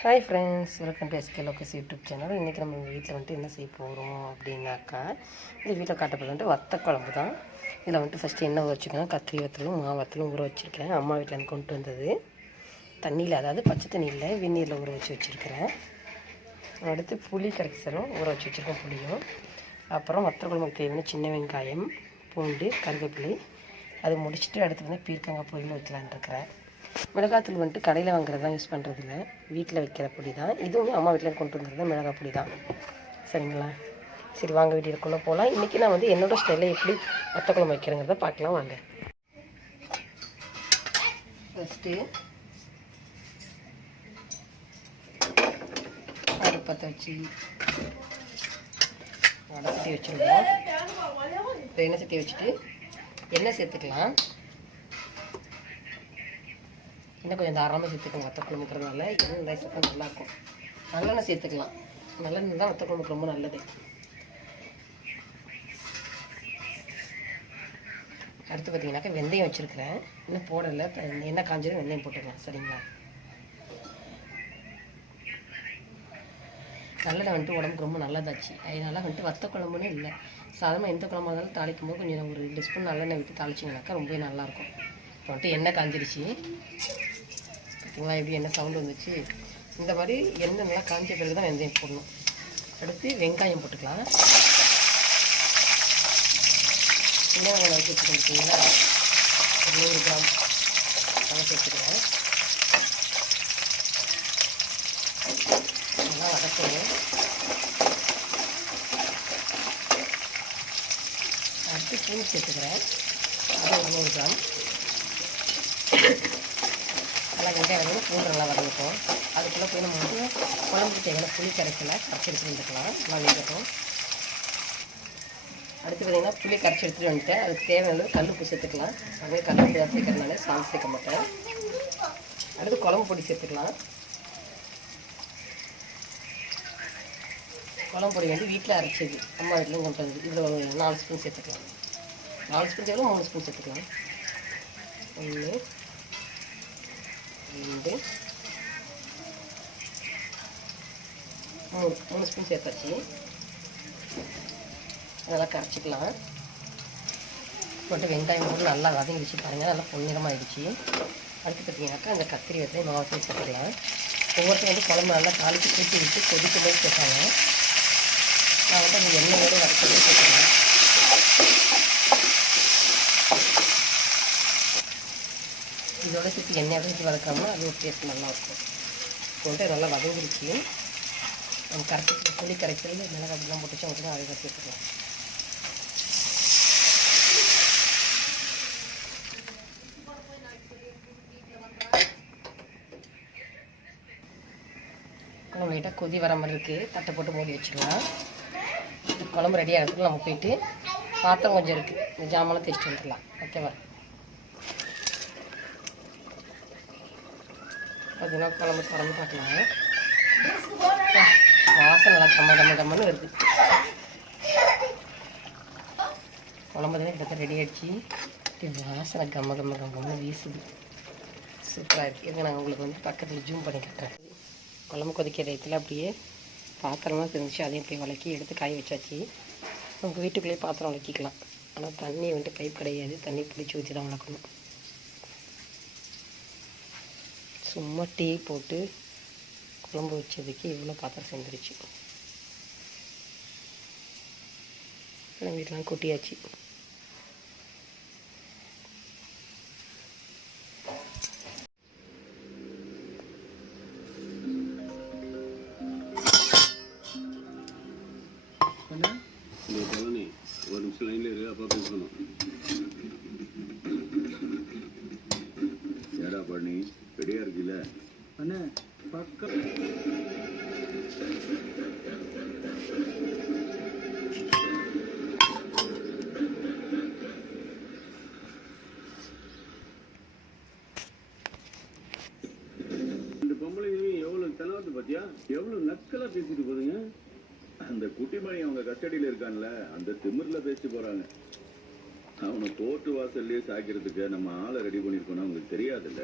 Hi friends welcome to SK locus YouTube channel இன்றைக்கி நம்ம வீட்டில் வந்துட்டு என்ன செய்ய போகிறோம் அப்படின்னாக்கா இந்த வீட்டில் காட்டப்பட வந்துட்டு வத்த குழம்பு தான். இதில் வந்துட்டு ஃபஸ்ட்டு என்ன ஊற கத்திரி வத்தலும் மா வத்தலும் ஊற வச்சுருக்கேன் அம்மா வீட்டில் கொண்டு வந்தது. தண்ணியில் அதாவது பச்சை தண்ணியில் வெந்நீரில் ஊற வச்சு வச்சுருக்கிறேன். அடுத்து புளி கரைசலும் ஊற வச்சு வச்சுருக்கேன் புளியும். அப்புறம் வத்த குழம்புக்கு தேவையான சின்ன வெங்காயம் பூண்டு கருவேப்பிலை. அது முடிச்சுட்டு அடுத்து வந்து பீர்க்கங்காய் பொரியல் வைக்கலான்னு இருக்கிறேன். மிளகாத்தூள் வந்துட்டு கடையில் வாங்குறது தான் யூஸ் பண்ணுறதில்ல வீட்டில் வைக்கிற பொடி தான். இதுவுமே அம்மா வீட்டில் கொண்டு வந்தது மிளகா பொடி தான். சரிங்களா? சரி வாங்க வீடியோக்குள்ளே போகலாம் இன்றைக்கி நான் வந்து என்னோடய ஸ்டைலில் எப்படி வத்த குழம்பு வைக்கிறேங்கிறத பார்க்கலாம் வாங்க. ஃபஸ்ட்டு அடுப்பத்தை வச்சு வடை சட்டி வச்சுருவோம் இப்போ எண்ணெய் சட்டி வச்சுட்டு எண்ணெய் சேர்த்துக்கலாம். இன்னும் கொஞ்சம் தாராளமாக சேர்த்துக்கலாம் வத்த குழம்புக்கிறதுனால இன்னும் ரைஸுக்கு நல்லாயிருக்கும். நல்லெண்ணெய் சேர்த்துக்கலாம். நல்லெண்ணெய் தான் வத்த குழம்புக்கு ரொம்ப நல்லது. அடுத்து பார்த்தீங்கன்னாக்கா வெந்தயம் வச்சுருக்கிறேன். இன்னும் போடலை. என்ன எண்ணெய் வெந்தயம் போட்டுக்கலாம். சரிங்களா? நல்லெண்ணெய் வந்துட்டு உடம்புக்கு ரொம்ப நல்லதாச்சு. அதனால வந்துட்டு வத்த குழம்புன்னு இல்லை. சாதாரணமாக எந்த குழம்பா இருந்தாலும் தாளிக்கும் போது கொஞ்சம் ஒரு ரெண்டு ஸ்பூன் நல்லெண்ணெய் விட்டு தாளிச்சிங்கனாக்கா ரொம்பவே நல்லாயிருக்கும். இப்போ வந்துட்டு எண்ணெய் காஞ்சிருச்சு. பார்த்தீங்களா எப்படி என்ன சவுண்டு வந்துச்சு. இந்த மாதிரி எண்ணெய் நல்லா காஞ்ச பிறகு தான் வெந்தயம் போடணும். அடுத்து வெங்காயம் போட்டுக்கலாம். சின்ன வெங்காயம் வச்சு வச்சுருக்கீங்களா? ஒரு நூறு கிராம். அதை சேர்த்துக்கிறேன் நல்லா வதக்கணும். அடுத்து பூண்டு சேர்த்துக்கிறேன். அது ஒரு நூறு கிராம். நல்லா வெங்காயம் வந்து பூண்டு நல்லா வதங்கட்டும் அதுக்குள்ளே போய் நம்ம வந்து குழம்புக்கு தேவையான புளி கரைச்சல கரைச்சி எடுத்துகிட்டு வந்துக்கலாம். நல்லா வெங்கட்டும் அடுத்து பார்த்திங்கன்னா புளி கரைச்சி எடுத்துகிட்டு வந்துட்டேன். அதுக்கு தேவையான கல் உப்பு சேர்த்துக்கலாம். அதே கல் உப்பு தான் சேர்க்கறதுனால சால்ட் சேர்க்க மாட்டேன். அடுத்து குழம்பு பொடி சேர்த்துக்கலாம். குழம்பு பொடி வந்து வீட்டில் அரைச்சது. அம்மா வீட்டிலையும் கொண்டு வந்தது. இதில் ஒரு நாலு ஸ்பூன் சேர்த்துக்கலாம். நாலு ஸ்பூன் சேர்க்கலாம் மூணு ஸ்பூன் சேர்த்துக்கலாம். ஒன்று ரெண்டு மூணு மூணு ஸ்பூன் சேர்த்தாச்சு. அதெல்லாம் கரைச்சிக்கலாம். போட்டு வெங்காயம் போட்டு நல்லா வதங்கிடுச்சு பாருங்கள் நல்லா பொன்னிறமாகிடுச்சு அடுத்து பார்த்தீங்கன்னாக்கா அந்த கத்திரி வத்தை மாவட்டம் சேர்த்துக்கலாம். ஒவ்வொருத்தரும் வந்து குழம்பு நல்லா தாளித்து கூட்டி விட்டு கொதிக்கும் போது சேர்த்தாங்க நான் வந்து அந்த எண்ணெயோடு வதக்கி சேர்த்துக்கலாம் இதோட சேர்த்து எண்ணெய் வதக்கி வதக்காமல் அது ஒரு டேஸ்ட் நல்லாயிருக்கும். போட்டு நல்லா வதங்கிருச்சு நம்ம கரைச்சி புளி கரைச்சல் மிளகாய் அப்படிலாம் போட்டுச்சு அவங்க தான் அழகாக சேர்த்துக்கலாம் குழம்பு லைட்டாக கொதி வர மாதிரி இருக்குது தட்டை போட்டு மூடி வச்சிடலாம். குழம்பு ரெடி ஆகிறதுக்கு நம்ம போயிட்டு பாத்திரம் கொஞ்சம் இருக்குது இந்த ஜாமெல்லாம் தேய்ச்சிட்டு வந்துடலாம். ஓகேவா பார்த்தீங்கன்னா குழம்பு திறந்து பார்க்கலாம். வாசனை நல்லா கம்ம கம்ம கம்மன்னு வருது. குழம்பு தான் கிட்ட ரெடி ஆகிடுச்சு வாசனை கம்ம கம்ம கம்மன்னு வீசுது. சூப்பராக இருக்குது இருங்க நான் உங்களுக்கு வந்து பக்கத்தில் ஜூம் பண்ணி கட்டுறேன். குழம்பு கொதிக்கிற இடத்துல அப்படியே பாத்திரமாக இருந்துச்சு அதையும் அப்படியே வளக்கி எடுத்து காய வச்சாச்சு. நமக்கு வீட்டுக்குள்ளேயே பாத்திரம் வளக்கிக்கலாம். ஆனால் தண்ணி வந்துட்டு பைப் கிடையாது. தண்ணி பிடிச்சி ஊற்றி தான் வளர்க்கணும் சும்மா டீ போட்டு குழம்பு வச்சதுக்கு இவ்வளோ பாத்திரம் சேர்ந்துருச்சு எங்கள் வீட்டெலாம் கொட்டியாச்சு ஒரு நிமிஷம் லைன்ல இரு அப்பா பேசணும். ஏடா பழனி ரெடியா இருக்குல்ல அண்ணே பக்கம். இந்த பொம்பளைங்களையும் எவ்வளவு தெனாவத்து பாத்தியா? எவ்வளவு நக்கலா பேசிட்டு போதுங்க? அந்த குட்டிமணி அவங்க கஸ்டடியில இருக்கான்ல அந்த திமிர்ல பேசிட்டு போறாங்க. அவனை கோர்ட்டு வாசல்லையே சாய்க்கிறதுக்கு நம்ம ஆளை ரெடி பண்ணிருக்கோம்னா உங்களுக்கு தெரியாதுல்ல?